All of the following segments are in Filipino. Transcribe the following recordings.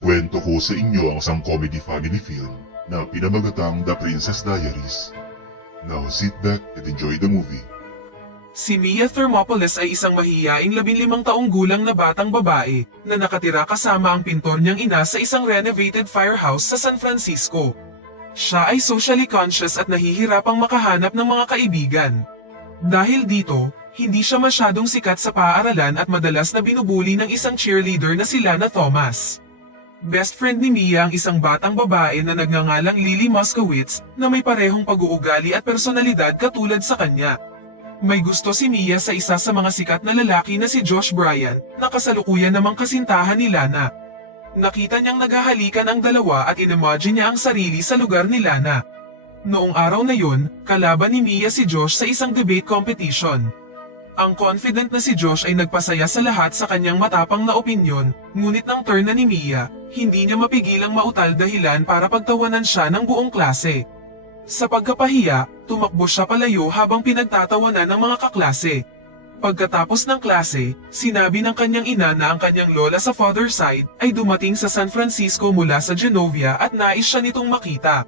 Kwento ko sa inyo ang isang comedy family film na pinamagatang The Princess Diaries. Now sit back and enjoy the movie. Si Mia Thermopolis ay isang mahiyaing 15 taong gulang na batang babae na nakatira kasama ang pintor niyang ina sa isang renovated firehouse sa San Francisco. Siya ay socially conscious at nahihirapang makahanap ng mga kaibigan. Dahil dito, hindi siya masyadong sikat sa paaralan at madalas na binubuli ng isang cheerleader na si Lana Thomas. Best friend ni Mia ang isang batang babae na nagngangalang Lily Moskowitz na may parehong pag-uugali at personalidad katulad sa kanya. May gusto si Mia sa isa sa mga sikat na lalaki na si Josh Bryan na kasalukuyan namang kasintahan ni Lana. Nakita niyang naghahalikan ang dalawa at inimagine niya ang sarili sa lugar ni Lana. Noong araw na yun, kalaban ni Mia si Josh sa isang debate competition. Ang confident na si Josh ay nagpasaya sa lahat sa kanyang matapang na opinyon, ngunit nang turn na ni Mia, hindi niya mapigilang mautal dahilan para pagtawanan siya ng buong klase. Sa pagkapahiya, tumakbo siya palayo habang pinagtatawanan ng mga kaklase. Pagkatapos ng klase, sinabi ng kanyang ina na ang kanyang lola sa father's side ay dumating sa San Francisco mula sa Genovia at nais siya nitong makita.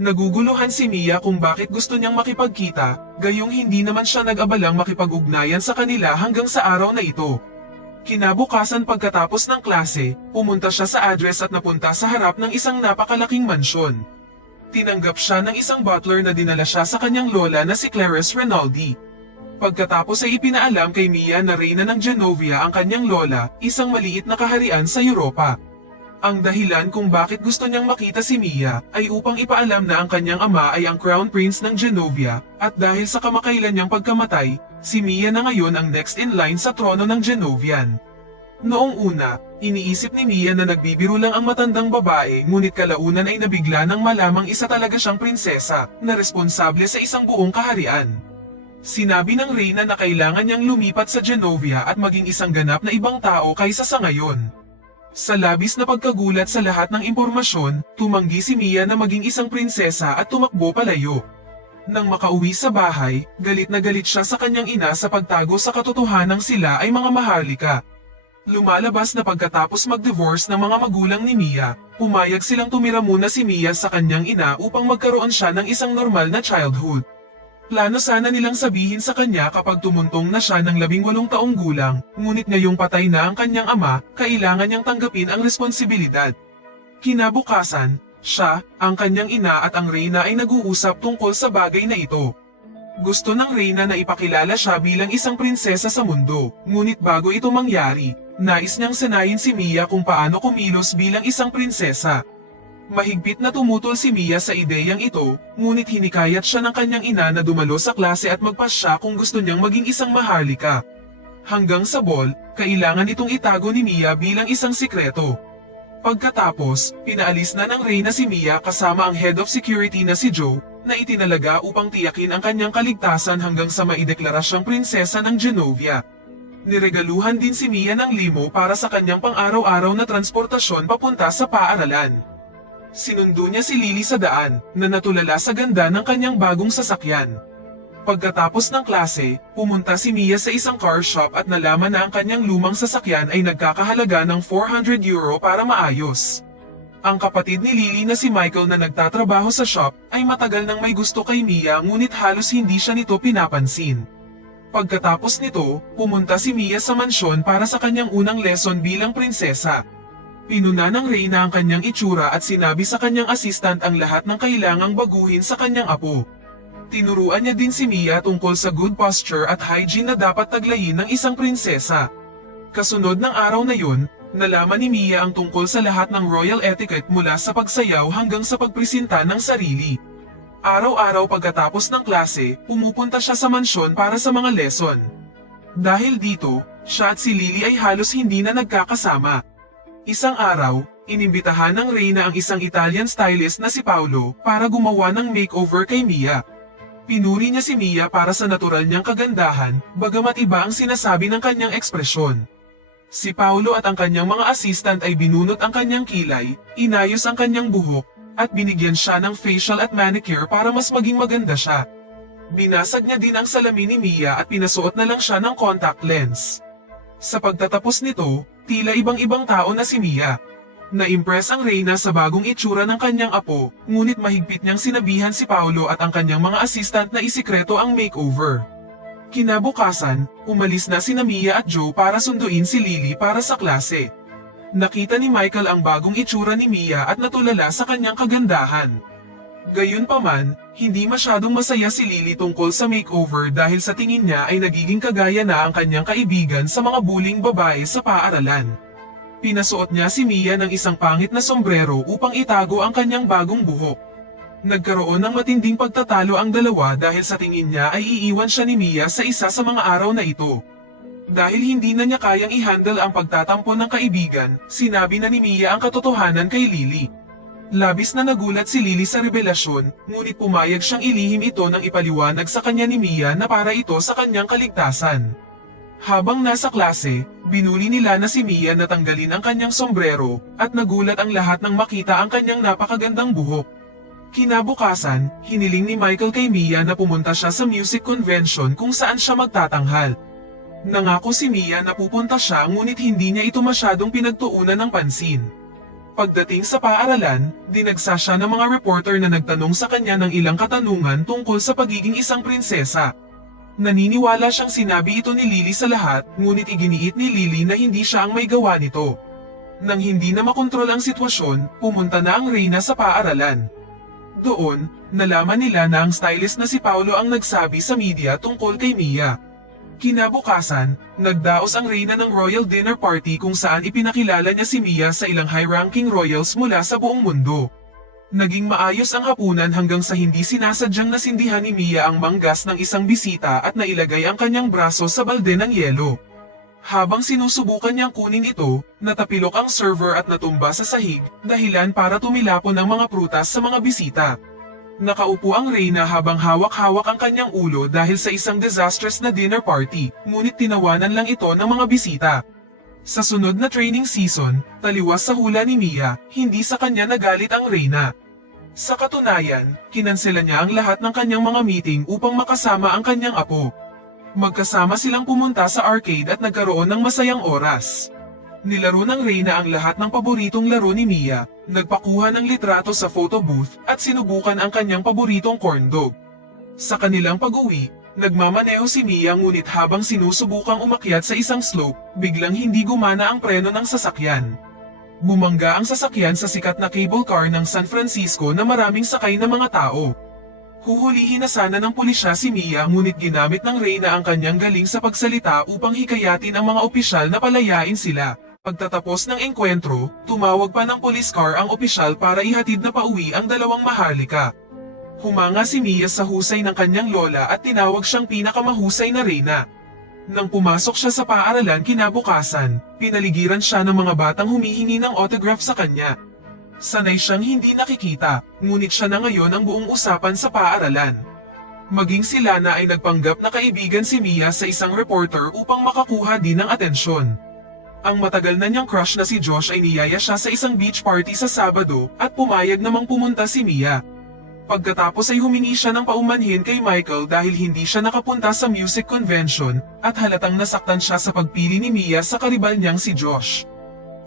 Naguguluhan si Mia kung bakit gusto niyang makipagkita, gayong hindi naman siya nag-abalang makipag-ugnayan sa kanila hanggang sa araw na ito. Kinabukasan pagkatapos ng klase, pumunta siya sa address at napunta sa harap ng isang napakalaking mansyon. Tinanggap siya ng isang butler na dinala siya sa kanyang lola na si Clarice Rinaldi. Pagkatapos ay ipinaalam kay Mia na reyna ng Genovia ang kanyang lola, isang maliit na kaharian sa Europa. Ang dahilan kung bakit gusto niyang makita si Mia ay upang ipaalam na ang kanyang ama ay ang Crown Prince ng Genovia at dahil sa kamakailan niyang pagkamatay, si Mia na ngayon ang next in line sa trono ng Genovian. Noong una, iniisip ni Mia na nagbibiro lang ang matandang babae ngunit kalaunan ay nabigla nang malamang isa talaga siyang prinsesa na responsable sa isang buong kaharian. Sinabi ng reyna na kailangan niyang lumipat sa Genovia at maging isang ganap na ibang tao kaysa sa ngayon. Sa labis na pagkagulat sa lahat ng impormasyon, tumanggi si Mia na maging isang prinsesa at tumakbo palayo. Nang makauwi sa bahay, galit na galit siya sa kanyang ina sa pagtago sa katotohanang sila ay mga maharlika. Lumalabas na pagkatapos mag-divorce ng mga magulang ni Mia, pumayag silang tumira muna si Mia sa kanyang ina upang magkaroon siya ng isang normal na childhood. Plano sana nilang sabihin sa kanya kapag tumuntong na siya ng 18 taong gulang, ngunit ngayong patay na ang kanyang ama, kailangan niyang tanggapin ang responsibilidad. Kinabukasan, siya, ang kanyang ina at ang reyna ay nag-uusap tungkol sa bagay na ito. Gusto ng reyna na ipakilala siya bilang isang prinsesa sa mundo, ngunit bago ito mangyari, nais niyang sanayin si Mia kung paano kumilos bilang isang prinsesa. Mahigpit na tumutol si Mia sa ideyang ito, ngunit hinikayat siya ng kanyang ina na dumalo sa klase at magpasya kung gusto niyang maging isang maharlika. Hanggang sa ball, kailangan itong itago ni Mia bilang isang sikreto. Pagkatapos, pinaalis na ng reyna si Mia kasama ang head of security na si Joe, na itinalaga upang tiyakin ang kanyang kaligtasan hanggang sa maideklara siyang prinsesa ng Genovia. Niregaluhan din si Mia ng limo para sa kanyang pang-araw-araw na transportasyon papunta sa paaralan. Sinundo niya si Lily sa daan, na natulala sa ganda ng kanyang bagong sasakyan. Pagkatapos ng klase, pumunta si Mia sa isang car shop at nalaman na ang kanyang lumang sasakyan ay nagkakahalaga ng €400 para maayos. Ang kapatid ni Lily na si Michael na nagtatrabaho sa shop ay matagal nang may gusto kay Mia ngunit halos hindi siya nito pinapansin. Pagkatapos nito, pumunta si Mia sa mansyon para sa kanyang unang lesson bilang prinsesa. Pinuna ng reyna ang kanyang itsura at sinabi sa kanyang assistant ang lahat ng kailangang baguhin sa kanyang apo. Tinuruan niya din si Mia tungkol sa good posture at hygiene na dapat taglayin ng isang prinsesa. Kasunod ng araw na yun, nalaman ni Mia ang tungkol sa lahat ng royal etiquette mula sa pagsayaw hanggang sa pagpresenta ng sarili. Araw-araw pagkatapos ng klase, pumupunta siya sa mansyon para sa mga lesson. Dahil dito, siya at si Lily ay halos hindi na nagkakasama. Isang araw, inimbitahan ng reyna ang isang Italian stylist na si Paolo para gumawa ng makeover kay Mia. Pinuri niya si Mia para sa natural niyang kagandahan, bagamat iba ang sinasabi ng kanyang ekspresyon. Si Paolo at ang kanyang mga assistant ay binunot ang kanyang kilay, inayos ang kanyang buhok, at binigyan siya ng facial at manicure para mas maging maganda siya. Binasag niya din ang salamin ni Mia at pinasuot na lang siya ng contact lens. Sa pagtatapos nito, tila ibang-ibang tao na si Mia. Na-impress ang Reyna sa bagong itsura ng kanyang apo, ngunit mahigpit niyang sinabihan si Paolo at ang kanyang mga assistant na isikreto ang makeover. Kinabukasan, umalis na sina Mia at Joe para sunduin si Lily para sa klase. Nakita ni Michael ang bagong itsura ni Mia at natulala sa kanyang kagandahan. Gayunpaman, hindi masyadong masaya si Lily tungkol sa makeover dahil sa tingin niya ay nagiging kagaya na ang kanyang kaibigan sa mga buling babae sa paaralan. Pinasuot niya si Mia ng isang pangit na sombrero upang itago ang kanyang bagong buhok. Nagkaroon ng matinding pagtatalo ang dalawa dahil sa tingin niya ay iiwan siya ni Mia sa isa sa mga araw na ito. Dahil hindi na niya kayang i-handle ang pagtatampo ng kaibigan, sinabi na ni Mia ang katotohanan kay Lily. Labis na nagulat si Lily sa revelasyon, ngunit pumayag siyang ilihim ito nang ipaliwanag sa kanya ni Mia na para ito sa kanyang kaligtasan. Habang nasa klase, binuli nila na si Mia na tanggalin ang kanyang sombrero, at nagulat ang lahat nang makita ang kanyang napakagandang buhok. Kinabukasan, hiniling ni Michael kay Mia na pumunta siya sa music convention kung saan siya magtatanghal. Nangako si Mia na pupunta siya ngunit hindi niya ito masyadong pinagtuunan ng pansin. Pagdating sa paaralan, dinagsa siya ng mga reporter na nagtanong sa kanya ng ilang katanungan tungkol sa pagiging isang prinsesa. Naniniwala siyang sinabi ito ni Lily sa lahat, ngunit iginiit ni Lily na hindi siya ang may gawa nito. Nang hindi na makontrol ang sitwasyon, pumunta na ang Reyna sa paaralan. Doon, nalaman nila na ang stylist na si Paolo ang nagsabi sa media tungkol kay Mia. Kinabukasan, nagdaos ang Reyna ng royal dinner party kung saan ipinakilala niya si Mia sa ilang high-ranking royals mula sa buong mundo. Naging maayos ang hapunan hanggang sa hindi sinasadyang nasindihan ni Mia ang manggas ng isang bisita at nailagay ang kanyang braso sa balde ng yelo. Habang sinusubukan niyang kunin ito, natapilok ang server at natumba sa sahig, dahilan para tumilapon ang mga prutas sa mga bisita. Nakaupo ang Reyna habang hawak-hawak ang kanyang ulo dahil sa isang disastrous na dinner party, ngunit tinawanan lang ito ng mga bisita. Sa sunod na training season, taliwas sa hula ni Mia, hindi sa kanya nagalit ang Reyna. Sa katunayan, kinansela niya ang lahat ng kanyang mga meeting upang makasama ang kanyang apo. Magkasama silang pumunta sa arcade at nagkaroon ng masayang oras. Nilaro ng Reyna ang lahat ng paboritong laro ni Mia, nagpakuha ng litrato sa photo booth at sinubukan ang kanyang paboritong corn dog. Sa kanilang pag-uwi, nagmamaneho si Mia ngunit habang sinusubukang umakyat sa isang slope, biglang hindi gumana ang preno ng sasakyan. Bumangga ang sasakyan sa sikat na cable car ng San Francisco na maraming sakay na mga tao. Huhulihin na sana ng pulisya si Mia ngunit ginamit ng Reyna ang kanyang galing sa pagsalita upang hikayatin ang mga opisyal na palayain sila. Pagtatapos ng engkwentro, tumawag pa ng police car ang opisyal para ihatid na pauwi ang dalawang maharlika. Humanga si Mia sa husay ng kanyang lola at tinawag siyang pinakamahusay na Reyna. Nang pumasok siya sa paaralan kinabukasan, pinaligiran siya ng mga batang humihingi ng autograph sa kanya. Sanay siyang hindi nakikita, ngunit siya na ngayon ang buong usapan sa paaralan. Maging si Lana ay nagpanggap na kaibigan si Mia sa isang reporter upang makakuha din ng atensyon. Ang matagal na niyang crush na si Josh ay niyaya siya sa isang beach party sa Sabado at pumayag namang pumunta si Mia. Pagkatapos ay humingi siya ng paumanhin kay Michael dahil hindi siya nakapunta sa music convention at halatang nasaktan siya sa pagpili ni Mia sa karibal niyang si Josh.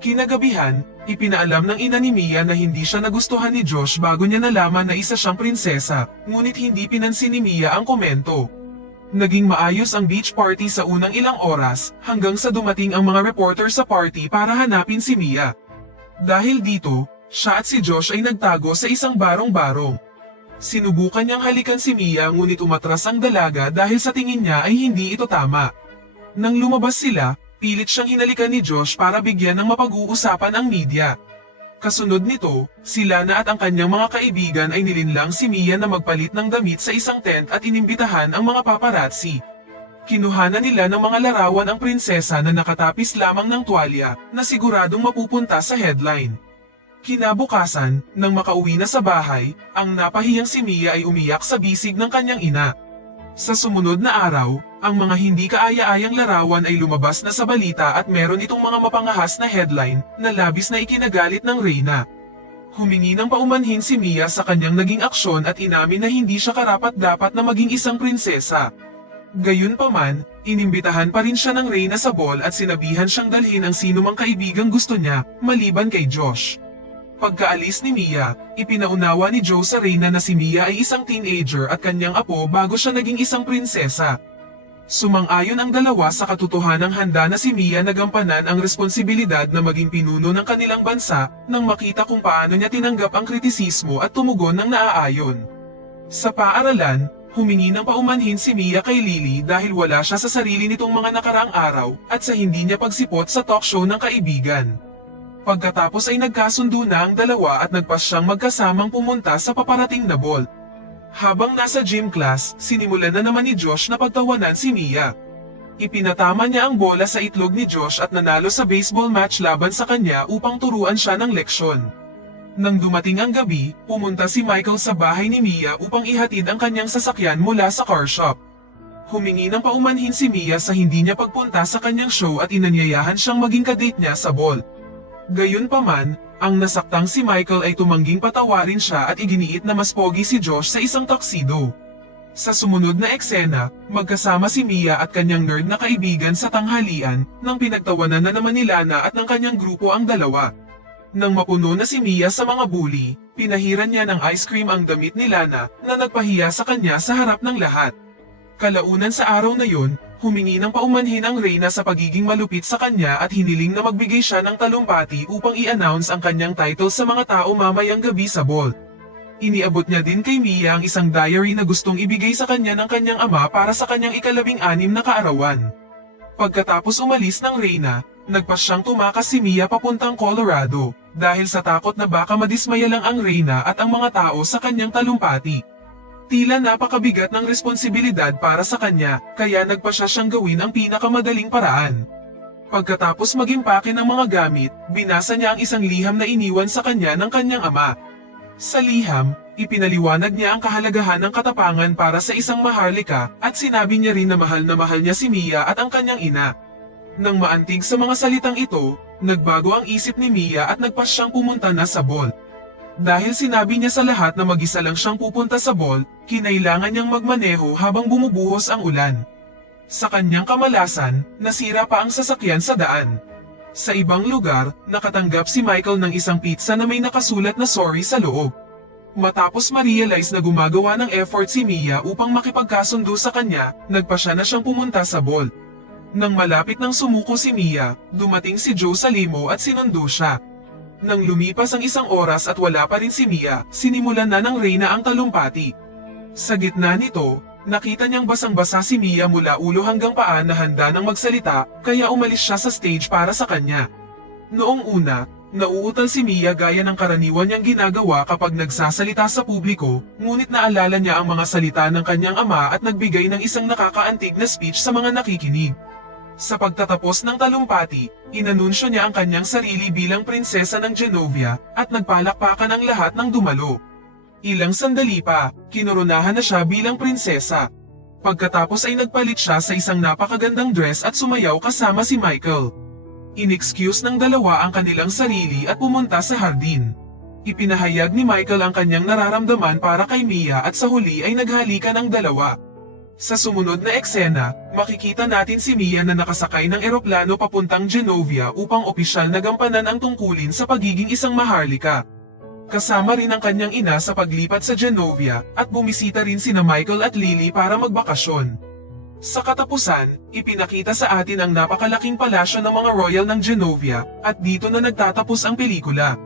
Kinagabihan, ipinaalam ng ina ni Mia na hindi siya nagustuhan ni Josh bago niya nalaman na isa siyang prinsesa, ngunit hindi pinansin ni Mia ang komento. Naging maayos ang beach party sa unang ilang oras hanggang sa dumating ang mga reporter sa party para hanapin si Mia. Dahil dito, siya at si Josh ay nagtago sa isang barong-barong. Sinubukan niyang halikan si Mia ngunit umatras ang dalaga dahil sa tingin niya ay hindi ito tama. Nang lumabas sila, pilit siyang hinalikan ni Josh para bigyan ng mapag-uusapan ang media. Kasunod nito, si Lana at ang kanyang mga kaibigan ay nilinlang si Mia na magpalit ng damit sa isang tent at inimbitahan ang mga paparazzi. Kinuhanan nila ng mga larawan ang prinsesa na nakatapis lamang ng tuwalya na siguradong mapupunta sa headline. Kinabukasan, nang makauwi na sa bahay, ang napahiyang si Mia ay umiyak sa bisig ng kanyang ina. Sa sumunod na araw, ang mga hindi kaaya-ayang larawan ay lumabas na sa balita at meron itong mga mapangahas na headline na labis na ikinagalit ng Reyna. Humingi ng paumanhin si Mia sa kanyang naging aksyon at inamin na hindi siya karapat-dapat na maging isang prinsesa. Gayunpaman, inimbitahan pa rin siya ng Reyna sa ball at sinabihan siyang dalhin ang sinumang kaibigang gusto niya, maliban kay Josh. Pagkaalis ni Mia, ipinaunawa ni Joe sa Reyna na si Mia ay isang teenager at kanyang apo bago siya naging isang prinsesa. Sumang-ayon ang dalawa sa katotohanang handa na si Mia na gampanan ang responsibilidad na maging pinuno ng kanilang bansa nang makita kung paano niya tinanggap ang kritisismo at tumugon ng naaayon. Sa paaralan, humingi ng paumanhin si Mia kay Lily dahil wala siya sa sarili nitong mga nakaraang araw at sa hindi niya pagsipot sa talk show ng kaibigan. Pagkatapos ay nagkasundo na ang dalawa at nagpas siyang magkasamang pumunta sa paparating na ball. Habang nasa gym class, sinimulan na naman ni Josh na pagtawanan si Mia. Ipinatama niya ang bola sa itlog ni Josh at nanalo sa baseball match laban sa kanya upang turuan siya ng leksyon. Nang dumating ang gabi, pumunta si Michael sa bahay ni Mia upang ihatid ang kanyang sasakyan mula sa car shop. Humingi ng paumanhin si Mia sa hindi niya pagpunta sa kanyang show at inanyayahan siyang maging kadate niya sa ball. Gayunpaman, ang nasaktang si Michael ay tumangging patawarin siya at iginiit na mas pogi si Josh sa isang tuxedo. Sa sumunod na eksena, magkasama si Mia at kanyang nerd na kaibigan sa tanghalian nang pinagtawanan na naman ni Lana at ng kanyang grupo ang dalawa. Nang mapuno na si Mia sa mga bully, pinahiran niya ng ice cream ang damit ni Lana na nagpahiya sa kanya sa harap ng lahat. Kalaunan sa araw na yun, humingi ng paumanhin ang Reyna sa pagiging malupit sa kanya at hiniling na magbigay siya ng talumpati upang i-announce ang kanyang title sa mga tao mamayang gabi sa ball. Iniabot niya din kay Mia ang isang diary na gustong ibigay sa kanya ng kanyang ama para sa kanyang ika-16 na kaarawan. Pagkatapos umalis ng Reyna, nagpas siyang tumakas si Mia papuntang Colorado, dahil sa takot na baka madismaya lang ang Reyna at ang mga tao sa kanyang talumpati. Tila napakabigat ng responsibilidad para sa kanya, kaya nagpa siya siyang gawin ang pinakamadaling paraan. Pagkatapos mag-impake ng mga gamit, binasa niya ang isang liham na iniwan sa kanya ng kanyang ama. Sa liham, ipinaliwanag niya ang kahalagahan ng katapangan para sa isang maharlika at sinabi niya rin na mahal niya si Mia at ang kanyang ina. Nang maantig sa mga salitang ito, nagbago ang isip ni Mia at nagpas siyang pumunta na sa ball. Dahil sinabi niya sa lahat na mag-isa lang siyang pupunta sa ball, kinailangan niyang magmaneho habang bumubuhos ang ulan. Sa kanyang kamalasan, nasira pa ang sasakyan sa daan. Sa ibang lugar, nakatanggap si Michael ng isang pizza na may nakasulat na sorry sa loob. Matapos ma-realize na gumagawa ng effort si Mia upang makipagkasundo sa kanya, nagpa siya na siyang pumunta sa ball. Nang malapit nang sumuko si Mia, dumating si Joe sa limo at sinundo siya. Nang lumipas ang isang oras at wala pa rin si Mia, sinimulan na ng Reyna ang talumpati. Sa gitna nito, nakita niyang basang-basa si Mia mula ulo hanggang paa na handa nang magsalita, kaya umalis siya sa stage para sa kanya. Noong una, nauutal si Mia gaya ng karaniwan niyang ginagawa kapag nagsasalita sa publiko, ngunit naalala niya ang mga salita ng kanyang ama at nagbigay ng isang nakakaantig na speech sa mga nakikinig. Sa pagtatapos ng talumpati, inanunsyo niya ang kanyang sarili bilang prinsesa ng Genovia at nagpalakpakan ang lahat ng dumalo. Ilang sandali pa, kinoronahan na siya bilang prinsesa. Pagkatapos ay nagpalit siya sa isang napakagandang dress at sumayaw kasama si Michael. In-excuse ng dalawa ang kanilang sarili at pumunta sa hardin. Ipinahayag ni Michael ang kanyang nararamdaman para kay Mia at sa huli ay naghalikan ang dalawa. Sa sumunod na eksena, makikita natin si Mia na nakasakay ng eroplano papuntang Genovia upang opisyal na gampanan ang tungkulin sa pagiging isang maharlika. Kasama rin ang kanyang ina sa paglipat sa Genovia at bumisita rin sina Michael at Lily para magbakasyon. Sa katapusan, ipinakita sa atin ang napakalaking palasyo ng mga royal ng Genovia at dito na nagtatapos ang pelikula.